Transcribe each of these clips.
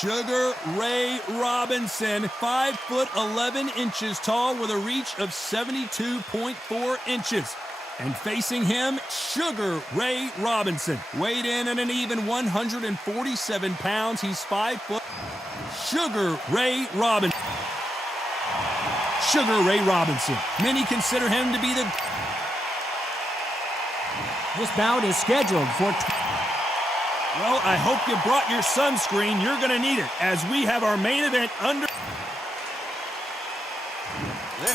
Sugar Ray Robinson, 5'11" tall with a reach of 72.4 inches. And facing him, Sugar Ray Robinson. Weighed in at an even 147 pounds. He's 5 foot. Sugar Ray Robinson. Sugar Ray Robinson. Many consider him to be the... This bout is scheduled for... Well, I hope you brought your sunscreen. You're going to need it, as we have our main event under...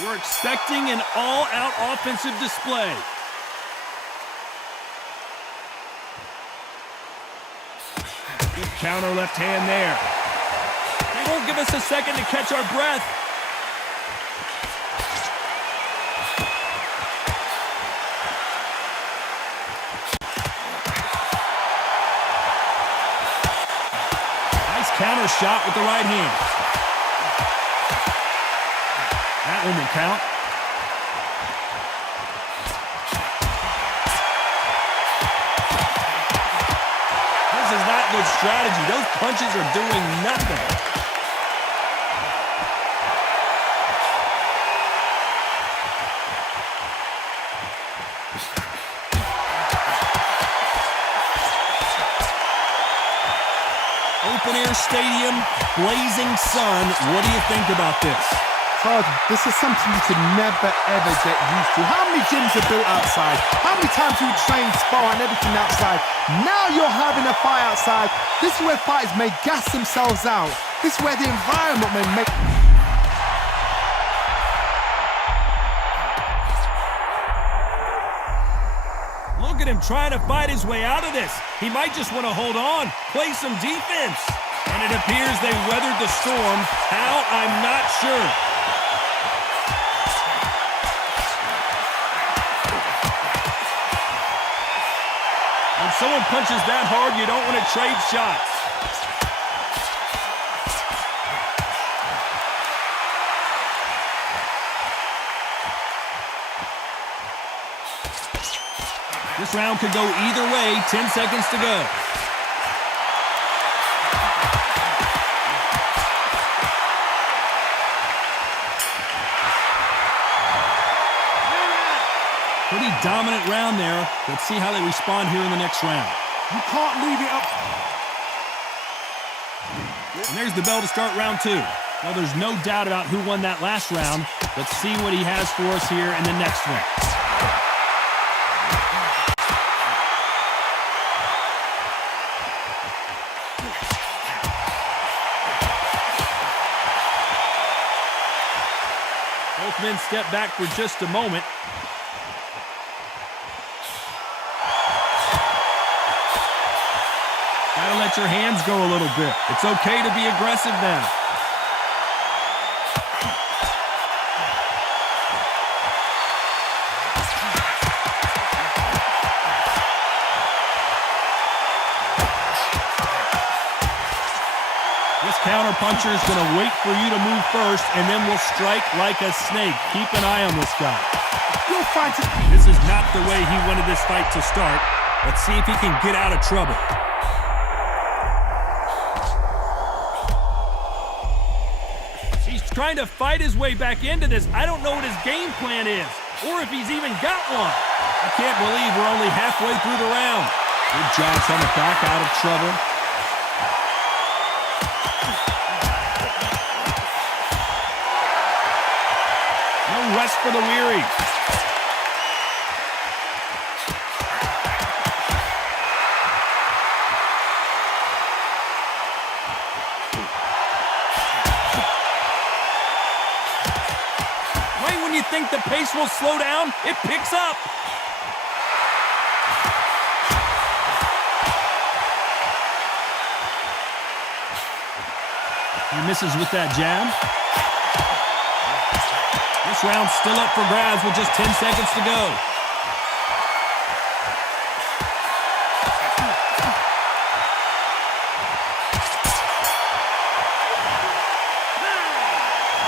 We're expecting an all-out offensive display. Good counter left hand there. They won't give us a second to catch our breath. Counter shot with the right hand. That one will count. This is not good strategy. Those punches are doing nothing. Open-air stadium, blazing sun. What do you think about this? Todd, this is something you could never, ever get used to. How many gyms are built outside? How many times do you train, spar, and everything outside? Now you're having a fight outside. This is where fighters may gas themselves out. This is where the environment may make... Look at him trying to fight his way out of this. He might just want to hold on, play some defense. And it appears they weathered the storm. How? I'm not sure. When someone punches that hard, you don't want to trade shots. This round could go either way. 10 seconds to go. Pretty dominant round there. Let's see how they respond here in the next round. You can't leave it up. And there's the bell to start round two. Well, there's no doubt about who won that last round. Let's see what he has for us here in the next one. Both men step back for just a moment. Gotta let your hands go a little bit. It's okay to be aggressive now. This counter-puncher is going to wait for you to move first, and then will strike like a snake. Keep an eye on this guy. You'll fight it. This is not the way he wanted this fight to start. Let's see if he can get out of trouble. He's trying to fight his way back into this. I don't know what his game plan is, or if he's even got one. I can't believe we're only halfway through the round. Good job coming back out of trouble. No rest for the weary. Right when you think the pace will slow down, it picks up. He misses with that jab. This round's still up for grabs with just 10 seconds to go.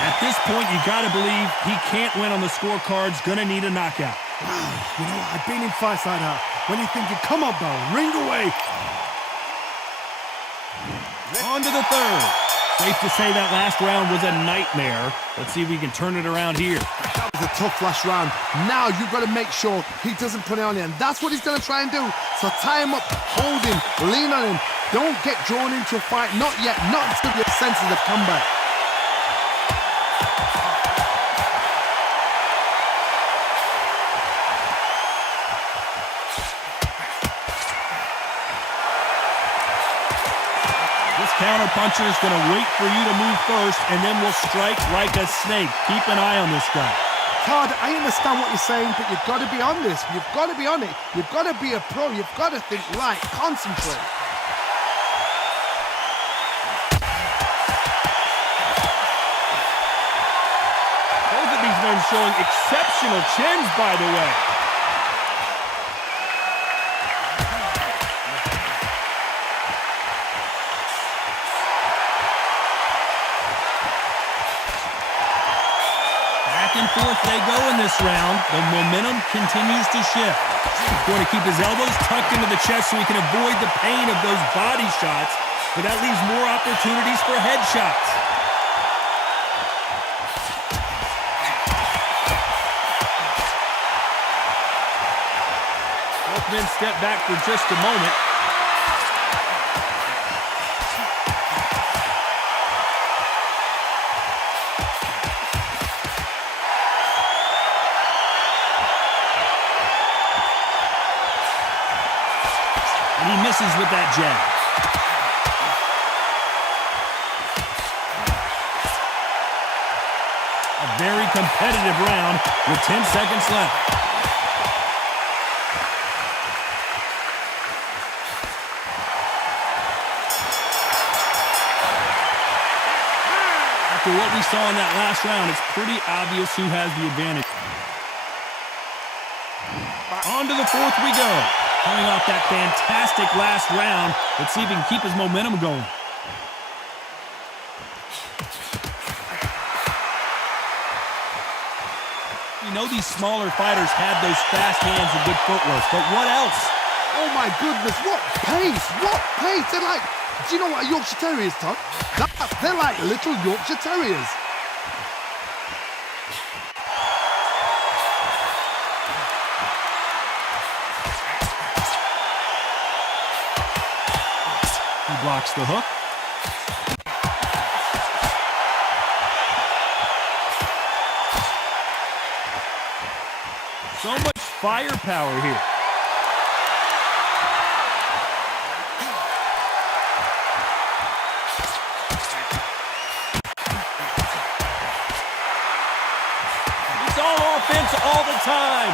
At this point, you gotta believe he can't win on the scorecards. Gonna need a knockout. You know what? I've been in fights like that. When you're thinking, come on, bro, ring away. on to the third. Safe to say that last round was a nightmare. Let's see if we can turn it around here. That was a tough last round. Now you've got to make sure he doesn't put it on you, and that's what he's going to try and do. So tie him up, hold him, lean on him. Don't get drawn into a fight. Not yet. Not until your senses have come back. Counter puncher is going to wait for you to move first, and then will strike like a snake. Keep an eye on this guy. Todd, I understand what you're saying, but you've got to be on this. You've got to be on it. You've got to be a pro. You've got to think right. Concentrate. Both of these men showing exceptional chins, by the way. And forth they go in this round. The momentum continues to shift. He's going to keep his elbows tucked into the chest so he can avoid the pain of those body shots, but that leaves more opportunities for headshots. Both men step back for just a moment. And he misses with that jab. A very competitive round with 10 seconds left. After what we saw in that last round, it's pretty obvious who has the advantage. On to the fourth we go. Coming off that fantastic last round, let's see if he can keep his momentum going. You know these smaller fighters have those fast hands and good footwork, but what else? Oh my goodness, what pace, what pace. They're like, do you know what a Yorkshire Terrier is, Todd? They're like little Yorkshire Terriers. Blocks the hook. So much firepower here. It's all offense all the time.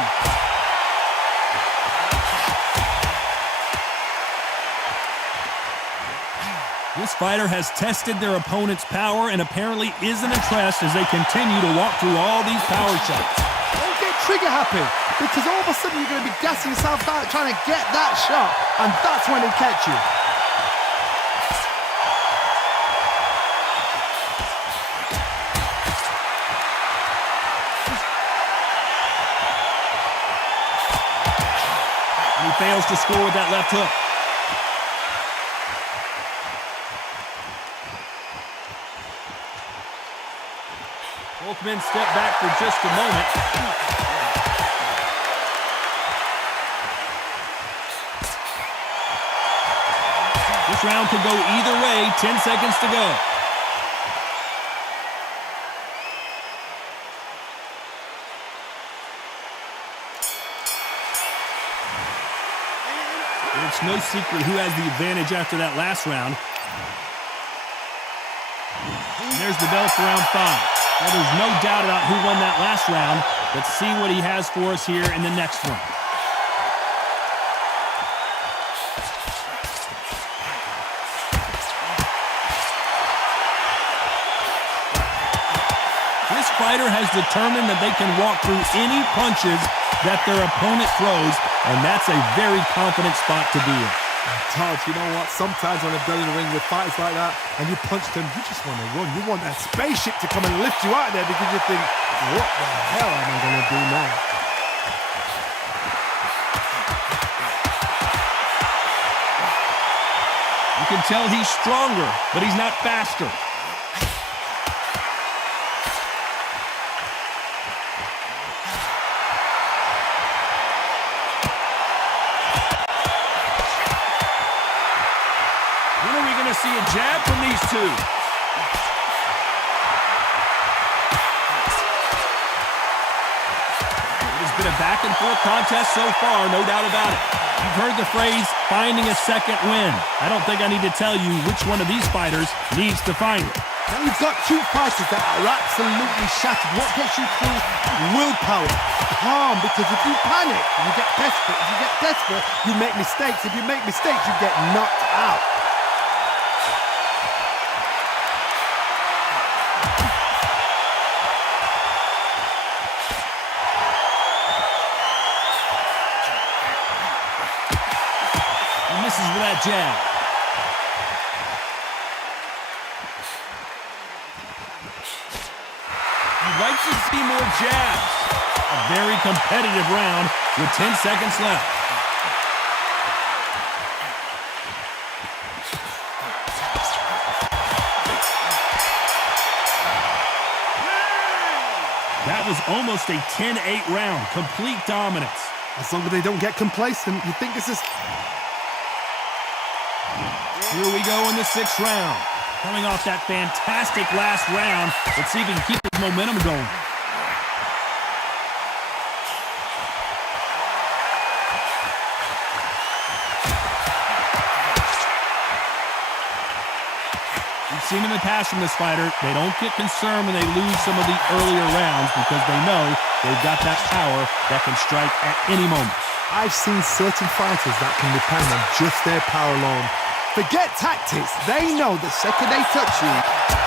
This fighter has tested their opponent's power and apparently isn't impressed as they continue to walk through all these power shots. Don't get trigger happy, because all of a sudden you're going to be gassing yourself out trying to get that shot, and that's when he'll catch you. And he fails to score with that left hook. Both men step back for just a moment. This round could go either way. 10 seconds to go. It's no secret who has the advantage after that last round. And there's the bell for round 5. Well, there's no doubt about who won that last round. Let's see what he has for us here in the next one. This fighter has determined that they can walk through any punches that their opponent throws, and that's a very confident spot to be in. Todd, you know what? Sometimes when they're building a ring with fighters like that and you punch them, you just want to run. You want that spaceship to come and lift you out there because you think, what the hell am I going to do now? You can tell he's stronger, but he's not faster. When are we going to see a jab from these two? It's been a back-and-forth contest so far, no doubt about it. You've heard the phrase, finding a second win. I don't think I need to tell you which one of these fighters needs to find it. Now you've got two fighters that are absolutely shattered. What gets you through? Willpower. Calm, because if you panic, you get desperate. If you get desperate, you make mistakes. If you make mistakes, you get knocked out. Misses with that jab. You'd like to see more jabs. A very competitive round with 10 seconds left. That was almost a 10-8 round. Complete dominance. As long as they don't get complacent, you think this is... Here we go in the 6th round. Coming off that fantastic last round. Let's see if he can keep his momentum going. We've seen in the past from this fighter, they don't get concerned when they lose some of the earlier rounds because they know they've got that power that can strike at any moment. I've seen certain fighters that can depend on just their power alone. Forget tactics. They know the second they touch you,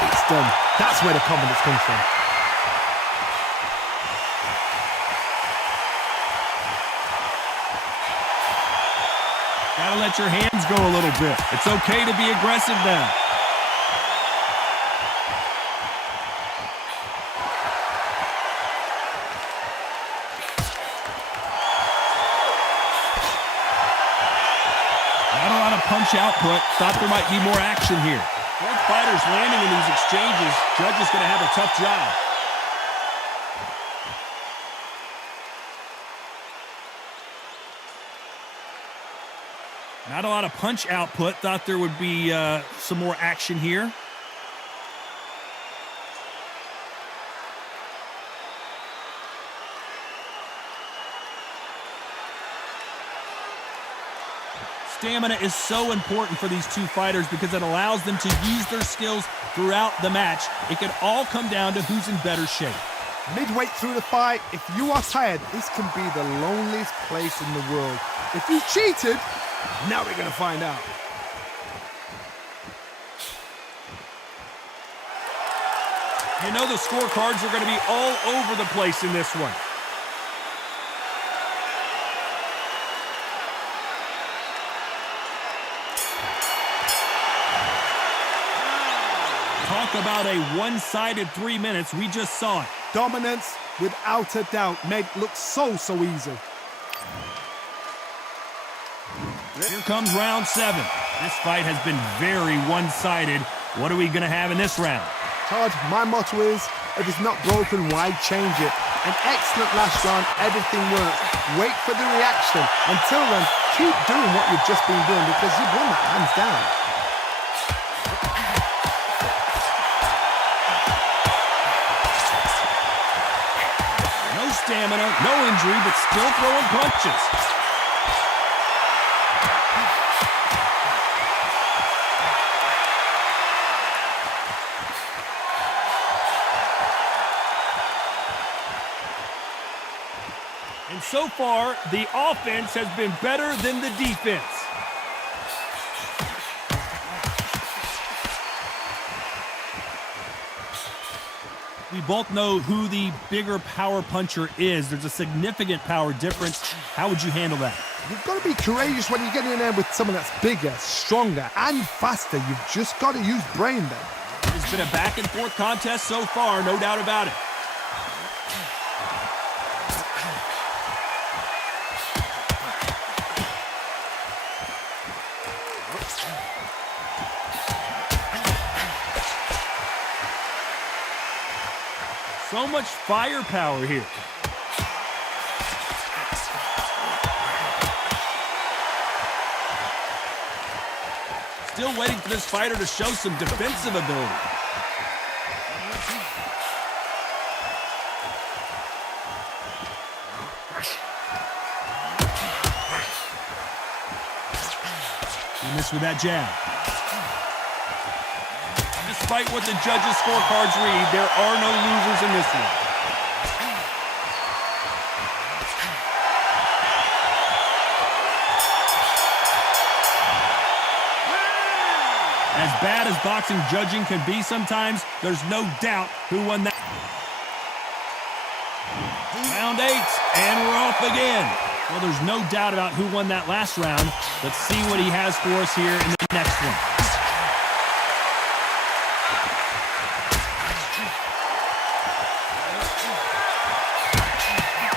it's done. That's where the confidence comes from. Gotta let your hands go a little bit. It's okay to be aggressive now. Punch output. Thought there might be more action here. Both fighters landing in these exchanges. Judge is going to have a tough job. Not a lot of punch output. Thought there would be some more action here. Stamina is so important for these two fighters because it allows them to use their skills throughout the match. It can all come down to who's in better shape. Midway through the fight, if you are tired, this can be the loneliest place in the world. If you cheated, now we're going to find out. You know the scorecards are going to be all over the place in this one. Talk about a one-sided 3 minutes. We just saw it. Dominance, without a doubt, made it look so easy. Here comes round 7. This fight has been very one-sided. What are we going to have in this round? Todd, my motto is, if it's not broken, why change it? An excellent last round, everything works. Wait for the reaction. Until then, keep doing what you've just been doing because you've won that hands down. Stamina, no injury, but still throwing punches. And so far, the offense has been better than the defense. We both know who the bigger power puncher is. There's a significant power difference. How would you handle that? You've got to be courageous when you get in there with someone that's bigger, stronger, and faster. You've just got to use brain then. It's been a back-and-forth contest so far, no doubt about it. So much firepower here. Still waiting for this fighter to show some defensive ability. He missed with that jab. Despite what the judges' scorecards read, there are no losers in this one. As bad as boxing judging can be sometimes, there's no doubt who won that. Round 8, and we're off again. Well, there's no doubt about who won that last round. Let's see what he has for us here in the next one.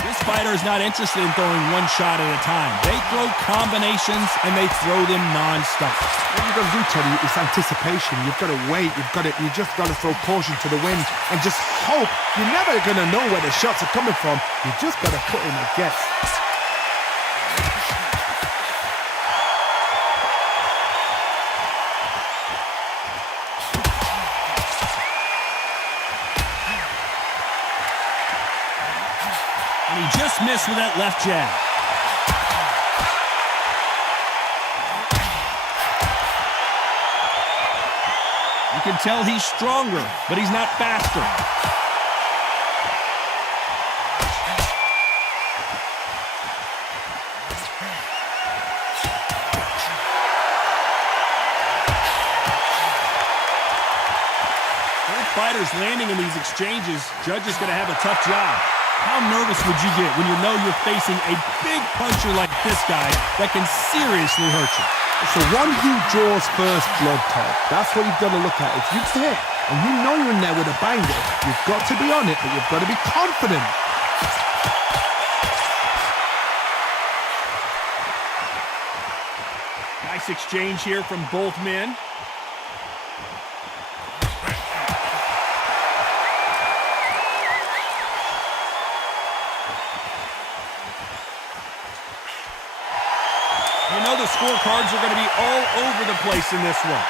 This fighter is not interested in throwing one shot at a time. They throw combinations, and they throw them non-stop. What you've got to do, Teddy, is anticipation. You've got to wait. You just got to throw caution to the wind and just hope. You're never going to know where the shots are coming from. You just got to put in a guess. And he just missed with that left jab. You can tell he's stronger, but he's not faster. Both fighters landing in these exchanges, judges going to have a tough job. How nervous would you get when you know you're facing a big puncher like this guy that can seriously hurt you? It's the one who draws first blood, Todd. That's what you've got to look at. If you hit and you know you're in there with a banger, you've got to be on it, but you've got to be confident. Nice exchange here from both men. You know the scorecards are going to be all over the place in this one.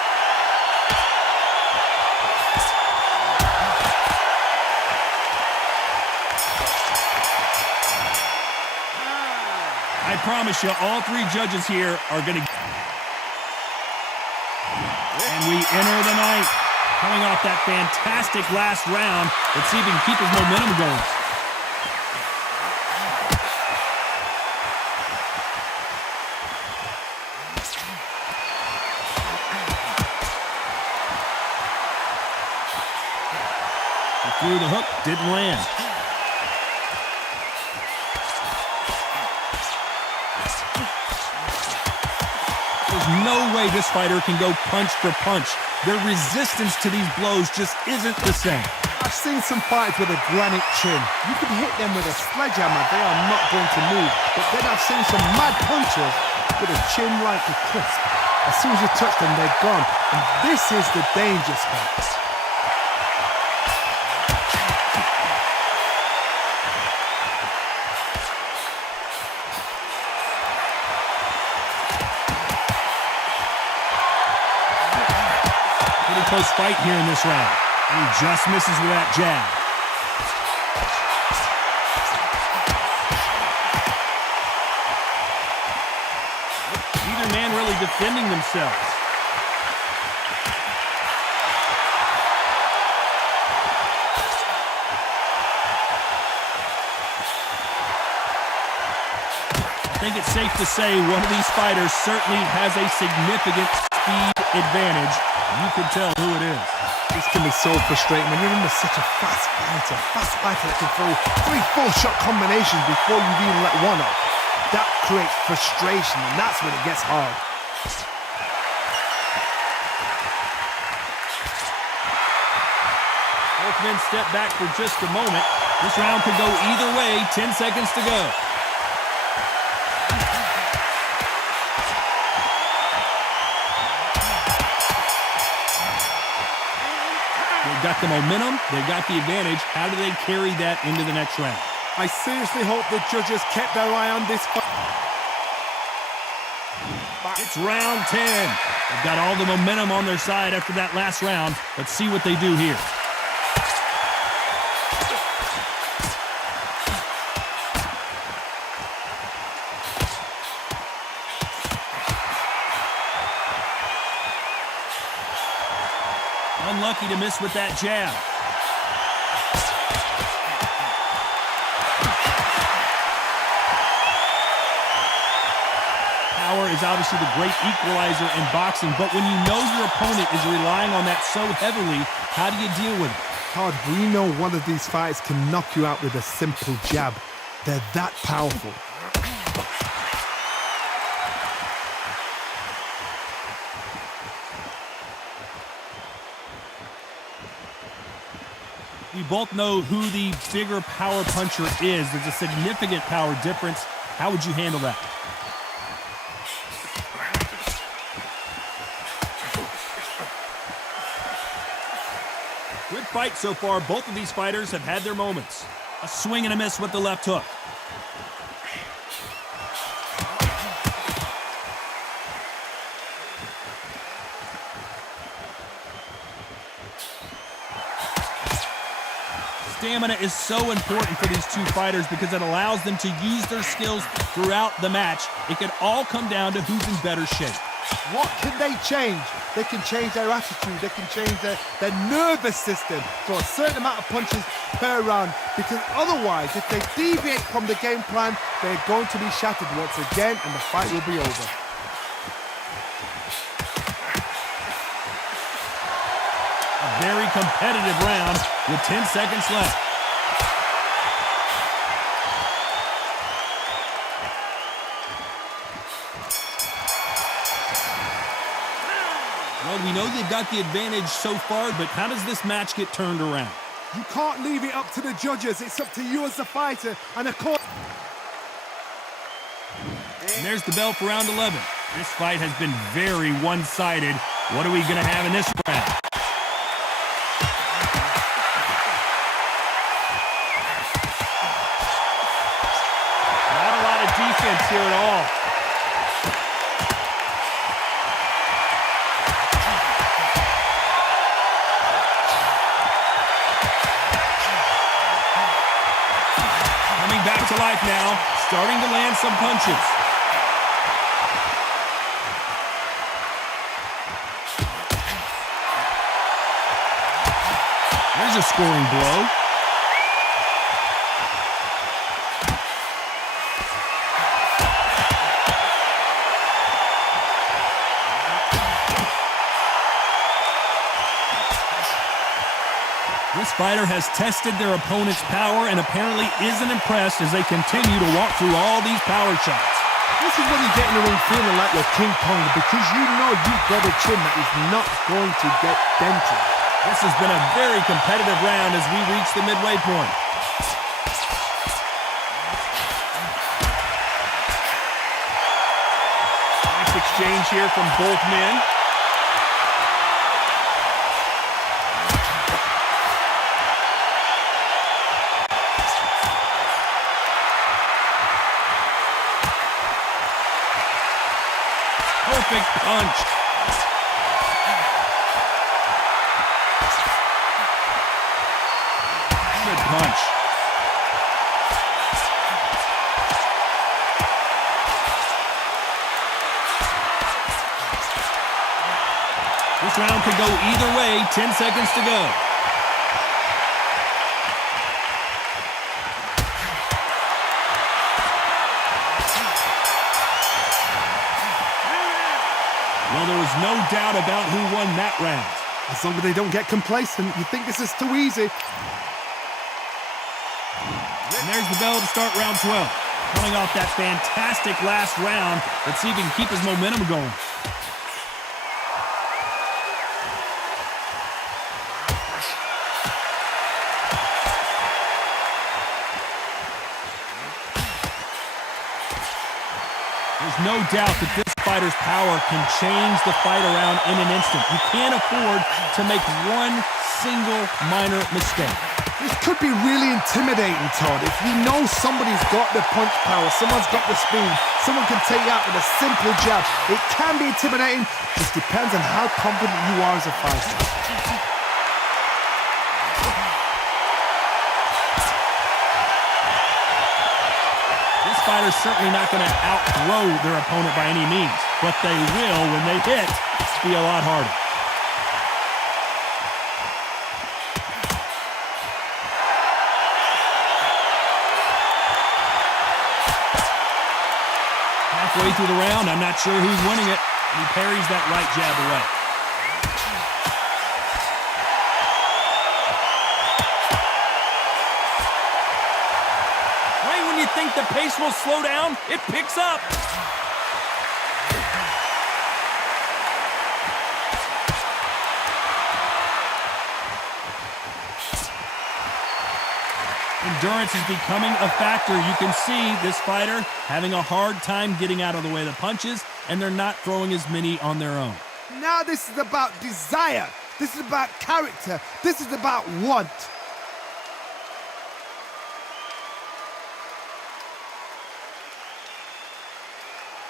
I promise you, all three judges here are going to... And we enter the ninth. Coming off that fantastic last round, let's see if he can keep his momentum going. Through the hook, didn't land. There's no way this fighter can go punch for punch. Their resistance to these blows just isn't the same. I've seen some fights with a granite chin. You can hit them with a sledgehammer, they are not going to move. But then I've seen some mad punchers with a chin like a crisp. As soon as you touch them, they're gone. And this is the danger spot. Close fight here in this round. And he just misses with that jab. Neither man really defending themselves. I think it's safe to say one of these fighters certainly has a significant speed advantage. You can tell who it is. This can be so frustrating when you're under such a fast fighter that can throw 3-4 shot combinations before you've even let one off. That creates frustration, and that's when it gets hard. Both men step back for just a moment. This round could go either way. 10 seconds to go. They've got the momentum. They've got the advantage. How do they carry that into the next round? I seriously hope the judges kept their eye on this fight. It's round 10. They've got all the momentum on their side after that last round. Let's see what they do here. Unlucky to miss with that jab. Power is obviously the great equalizer in boxing, but when you know your opponent is relying on that so heavily, how do you deal with it? Todd, we know one of these fighters can knock you out with a simple jab. They're that powerful. We both know who the bigger power puncher is. There's a significant power difference. How would you handle that? Good fight so far. Both of these fighters have had their moments. A swing and a miss with the left hook. Stamina is so important for these two fighters because it allows them to use their skills throughout the match. It can all come down to who's in better shape. What can they change? They can change their attitude. They can change their nervous system to a certain amount of punches per round. Because otherwise, if they deviate from the game plan, they're going to be shattered once again and the fight will be over. A very competitive round with 10 seconds left. Well, we know they've got the advantage so far, but how does this match get turned around? You can't leave it up to the judges. It's up to you as the fighter. And of course... And there's the bell for round 11. This fight has been very one-sided. What are we going to have in this round? Not a lot of defense here at all. Coming back to life now, starting to land some punches. There's a scoring blow. This fighter has tested their opponent's power and apparently isn't impressed as they continue to walk through all these power shots. This is when you get in the ring feeling like you're King Kong because you know you've got a chin that is not going to get dented. This has been a very competitive round as we reach the midway point. Nice exchange here from both men. Perfect punch. Good punch. This round could go either way. 10 seconds to go. Well, there was no doubt about who won that round. As long as they don't get complacent, you think this is too easy. And there's the bell to start round 12. Coming off that fantastic last round, let's see if he can keep his momentum going. There's no doubt that this fighter's power can change the fight around in an instant. You can't afford to make one single minor mistake. This could be really intimidating, Todd. If you know somebody's got the punch power, someone's got the speed, someone can take you out with a simple jab. It can be intimidating. Just depends on how confident you are as a fighter. This fighter's certainly not going to outthrow their opponent by any means, but they will, when they hit, be a lot harder. Halfway through the round, I'm not sure who's winning it. He parries that right jab away. Right when you think the pace will slow down, it picks up. Endurance is becoming a factor. You can see this fighter having a hard time getting out of the way of the punches, and they're not throwing as many on their own. Now this is about desire. This is about character. This is about want.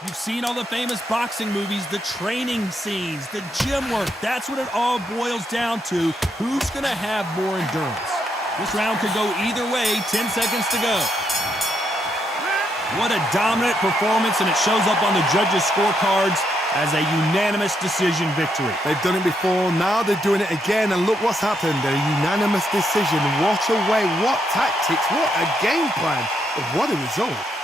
You've seen all the famous boxing movies, the training scenes, the gym work. That's what it all boils down to. Who's going to have more endurance? This round could go either way. 10 seconds to go. What a dominant performance, and it shows up on the judges' scorecards as a unanimous decision victory. They've done it before, now they're doing it again, and look what's happened. A unanimous decision. What a way, what tactics, what a game plan, what a result.